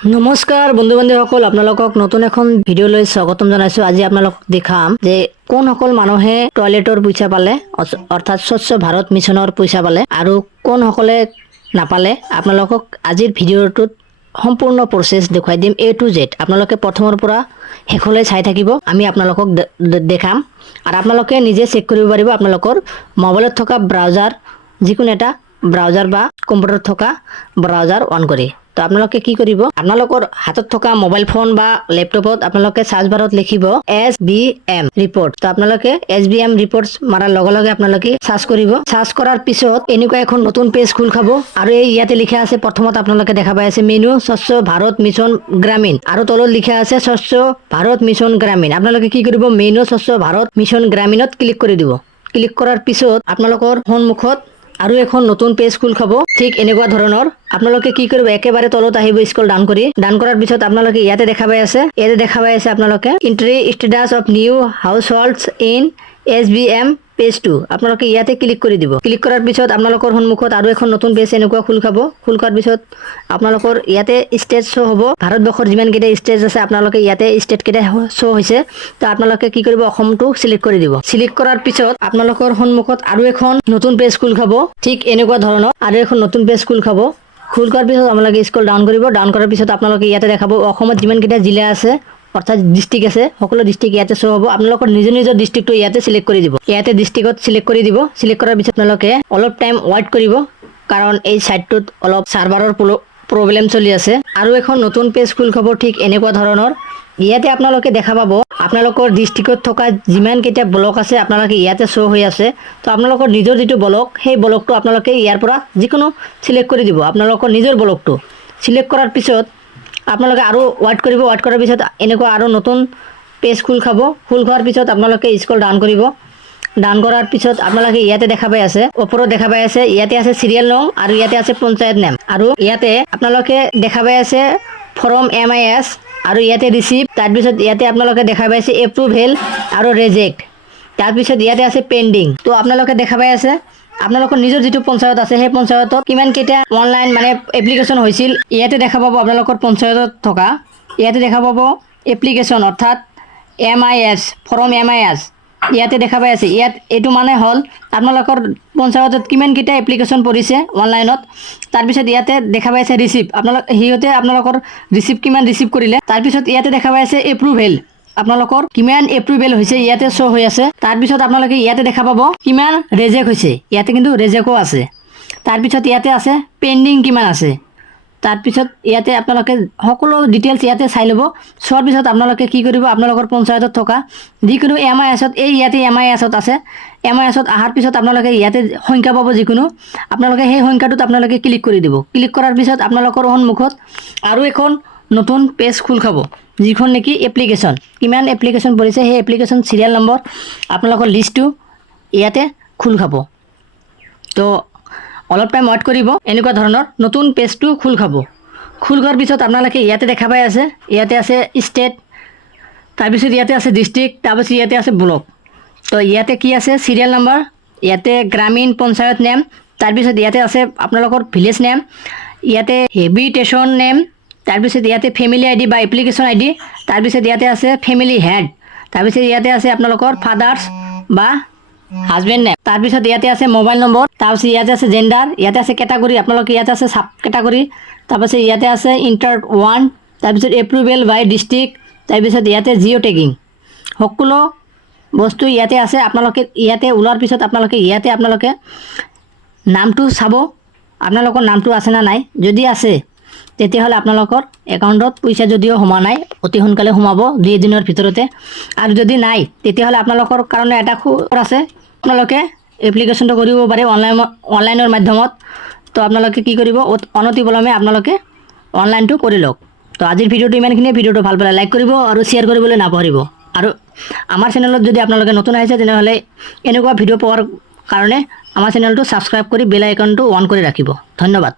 नमस्कार बंधु बान्धवीসকল আপোনালোকক নতুন এখন ভিডিঅ'লৈ স্বাগতম জনাইছো। আজি আপোনালোকক দেখাম যে কোনসকল মানুহে টয়লেটৰ পইচা পালে অৰ্থাৎ স্বচ্ছ ভাৰত মিছনৰ পইচা পালে আৰু কোনসকলে নাপালে। আপোনালোকক আজিৰ ভিডিঅ'টোত সম্পূৰ্ণ প্ৰচেছ দেখুৱাই দিম A to Z। আপোনালোকে প্ৰথমৰ পৰা শেষলৈ চাই থাকিব। আমি আপোনালোকক দেখাম আৰু আপোনালোকে নিজে চেক কৰিব পাৰিব। আপোনালোকৰ মোবাইলত থকা ব্ৰাউজাৰ যিকোনো এটা ব্ৰাউজাৰ বা কম্পিউটাৰত থকা ব্ৰাউজাৰ অন কৰি তো আপোনালোকে কি কৰিব, আপোনালোকৰ হাতত থকা মোবাইল ফোন বা ল্যাপটপত আপোনালোকে সাৰ্চ বাৰত লিখিব SBM ৰিপৰ্ট। তো আপোনালোকে SBM ৰিপৰ্টছ মাৰাৰ লগে লগে আপোনালোকে সাৰ্চ কৰিব। সাৰ্চ কৰাৰ পিছত এনেকুৱা এখন নতুন পেজ খোল খাব আৰু এই ইয়াতে লিখা আছে, প্ৰথমত আপোনালোকে দেখা পাই আছে মেনু স্বচ্ছ ভাৰত মিছন গ্ৰামীণ আৰু তলত লিখা আছে স্বচ্ছ ভাৰত মিছন গ্ৰামীণ। আপোনালোকে কি কৰিব, মেনু স্বচ্ছ ভাৰত মিছন গ্ৰামীণত ক্লিক কৰি দিব। ক্লিক কৰাৰ পিছত আপোনালোকৰ সন্মুখত আৰু এখন নতুন পেজ খোল খাব। ঠিক এনেকুৱা ধৰণৰ আপোনালোকে কি কৰিব, একেবাৰে তলত আহিব স্ক্ৰল ডাউন কৰি। ডাউন কৰাৰ পিছত আপোনালোকে ইয়াতে দেখা পাই আছে, আপোনালোকে entry status of new households in SBM page 2। আপোনালোকে ইয়াতে ক্লিক কৰি দিব। ক্লিক কৰাৰ পিছত আপোনালোকৰ সন্মুখত আৰু এখন নতুন পেজ এনেকুৱা খোল খাব। খোল খোৱাৰ পিছত আপোনালোকৰ ইয়াতে ষ্টেট শ্ব' হ'ব। ভাৰতবৰ্ষৰ যিমানকেইটা ষ্টেট আছে আপোনালোকে ইয়াতে ষ্টেট কেইটা শ্ব' হৈছে। তো আপোনালোকে কি কৰিব, অসমটো সিলেক্ট কৰি দিব। সিলেক্ট কৰাৰ পিছত আপোনালোকৰ সন্মুখত আৰু এখন নতুন পেজ খোল খাব। ঠিক এনেকুৱা ধৰণৰ আৰু এখন নতুন পেজ খোল খাব। খোল কৰাৰ পিছত আপোনালোকে স্ক্ৰল ডাউন কৰিব। ডাউন কৰাৰ পিছত আপোনালোকে ইয়াতে দেখাব অসমত যিমানকেইটা জিলা আছে অৰ্থাৎ ডিস্ট্ৰিক্ট আছে, সকলো ডিস্ট্ৰিক্ট ইয়াতে শ্ব' হ'ব। আপোনালোকৰ নিজৰ ডিস্ট্ৰিক্টটো ইয়াতে সিলেক্ট কৰি দিব। ইয়াতে ডিস্ট্ৰিক্টত সিলেক্ট কৰি দিব। সিলেক্ট কৰাৰ পিছত আপোনালোকে অলপ টাইম ৱেইট কৰিব, কাৰণ এই সাইটটোত অলপ সাৰ্ভাৰৰ প্ৰব্লেম চলি আছে। আৰু এখন নতুন পেজ খোল খাব। ঠিক এনেকুৱা ধৰণৰ ইয়াতে আপোনালোকে দেখা পাব আপোনালোকৰ ডিস্ট্ৰিক্টত থকা যিমানকেইটা ব্লক আছে আপোনালোকে ইয়াতে শ্ব' হৈ আছে। তো আপোনালোকৰ নিজৰ যিটো ব্লক, সেই ব্লকটো আপোনালোকে ইয়াৰ পৰা যিকোনো সিলেক্ট কৰি দিব। আপোনালোকৰ নিজৰ ব্লকটো সিলেক্ট কৰাৰ পিছত আপোনালোকে আৰু ৱেইট কৰিব। ৱেইট কৰাৰ পিছত এনেকুৱা আৰু নতুন পেজ খোল খাব। খোল খোৱাৰ পিছত আপোনালোকে স্ক্ৰল ডাউন কৰিব। ডাউন কৰাৰ পিছত আপোনালোকে ইয়াতে দেখা পাই আছে, ওপৰত দেখা পাই আছে ইয়াতে আছে চিৰিয়েল নং আৰু ইয়াতে আছে পঞ্চায়ত নাম আৰু ইয়াতে আপোনালোকে দেখা পাই আছে ফৰ্ম MIS আৰু ইয়াতে ৰিচিভ। তাৰপিছত ইয়াতে আপোনালোকে দেখা পাই আছে এপ্ৰুভেল আৰু ৰিজেক্ট। তাৰপিছত ইয়াতে আছে পেণ্ডিং। তো আপোনালোকে দেখা পাই আছে আপোনালোকৰ নিজৰ যিটো পঞ্চায়ত আছে সেই পঞ্চায়তত কিমানকেইটা অনলাইন মানে এপ্লিকেশ্যন হৈছিল। ইয়াতে দেখা পাব আপোনালোকৰ পঞ্চায়তত থকা, ইয়াতে দেখা পাব এপ্লিকেশ্যন অৰ্থাৎ MIS ফৰ্ম MIS ইয়াতে দেখা পাই আছে। ইয়াত এইটো মানে হ'ল আপোনালোকৰ পঞ্চায়তত কিমানকেইটা এপ্লিকেশ্যন পৰিছে অনলাইনত। তাৰপিছত ইয়াতে দেখা পাই আছে ৰিচিভ, সিহঁতে আপোনালোকৰ ৰিচিভ কিমান ৰিচিভ কৰিলে। তাৰপিছত ইয়াতে দেখা পাই আছে এপ্ৰুভেল, আপোনালোকৰ কিমান এপ্ৰুভেল হৈছে ইয়াতে শ্ব' হৈ আছে। তাৰপিছত আপোনালোকে ইয়াতে দেখা পাব কিমান ৰিজেক্ট হৈছে, ইয়াতে কিন্তু ৰিজেক্টও আছে। তাৰপিছত ইয়াতে আছে পেণ্ডিং কিমান আছে। তাৰপিছত ইয়াতে আপোনালোকে সকলো ডিটেইলছ ইয়াতে চাই ল'ব। চোৱাৰ পিছত আপোনালোকে কি কৰিব, আপোনালোকৰ পঞ্চায়তত থকা যিকোনো MISত ইয়াতে MISত আছে। MISত অহাৰ পিছত আপোনালোকে ইয়াতে সংখ্যা পাব যিকোনো, আপোনালোকে সেই সংখ্যাটোত আপোনালোকে ক্লিক কৰি দিব। ক্লিক কৰাৰ পিছত আপোনালোকৰ সন্মুখত আৰু এখন নতুন পেজ খোল খাব, যিখন নেকি এপ্লিকেশ্যন, কিমান এপ্লিকেশ্যন পৰিছে সেই এপ্লিকেশ্যন চিৰিয়েল নম্বৰ আপোনালোকৰ লিষ্টটো ইয়াতে খোল খাব। তো অলপ টাইম ৱেইট কৰিব। এনেকুৱা ধৰণৰ নতুন পেজটো খোল খাব। খোল খোৱাৰ পিছত আপোনালোকে ইয়াতে দেখা পাই আছে, ইয়াতে আছে ষ্টেট, তাৰপিছত ইয়াতে আছে ডিষ্ট্ৰিক্ট, তাৰপিছত ইয়াতে আছে ব্লক। তো ইয়াতে কি আছে চিৰিয়েল নম্বৰ, ইয়াতে গ্ৰামীণ পঞ্চায়ত নেম, তাৰপিছত ইয়াতে আছে আপোনালোকৰ ভিলেজ নেম, ইয়াতে হেবিটেশ্যন নেম, তাৰপিছত ইয়াতে ফেমিলি ID বা এপ্লিকেশ্যন ID, তাৰপিছত ইয়াতে আছে ফেমিলি হেড, তাৰপিছত ইয়াতে আছে আপোনালোকৰ ফাদাৰ্ছ বা হাজবেণ্ড নেম, তাৰপিছত ইয়াতে আছে মোবাইল নম্বৰ, তাৰপিছত ইয়াতে আছে জেণ্ডাৰ, ইয়াতে আছে কেটাগৰী, আপোনালোকে ইয়াতে আছে সাব কেটাগৰী, তাৰপিছত ইয়াতে আছে ইণ্টাৰ 1, তাৰপিছত এপ্ৰুভেল বাই ডিষ্ট্ৰিক্ট, তাৰপিছত ইয়াতে জিঅ' টেগিং, সকলো বস্তু ইয়াতে আছে। আপোনালোকে ইয়াতে ওলোৱাৰ পিছত আপোনালোকে নামটো চাব, আপোনালোকৰ নামটো আছে না নাই। যদি আছে তেতিয়াহ'লে আপোনালোকৰ একাউণ্টত পইচা যদিও সোমোৱা নাই অতি সোনকালে সোমাব 2 দিনৰ ভিতৰতে। আৰু যদি নাই তেতিয়াহ'লে আপোনালোকৰ কাৰণে এটা খবৰ আছে, আপোনালোকে এপ্লিকেশ্যনটো কৰিব পাৰে অনলাইনৰ মাধ্যমত। তো আপোনালোকে কি কৰিব, অনতিপলমে আপোনালোকে অনলাইনটো কৰি লওক। তো আজিৰ ভিডিঅ'টো ইমানখিনিয়ে। ভিডিঅ'টো ভাল পালে লাইক কৰিব আৰু শ্বেয়াৰ কৰিবলৈ নাপাহৰিব। আৰু আমাৰ চেনেলত যদি আপোনালোকে নতুন আহিছে তেনেহ'লে এনেকুৱা ভিডিঅ' পোৱাৰ কাৰণে আমাৰ চেনেলটো ছাবস্ক্ৰাইব কৰি বেল আইকনটো অন কৰি ৰাখিব। ধন্যবাদ।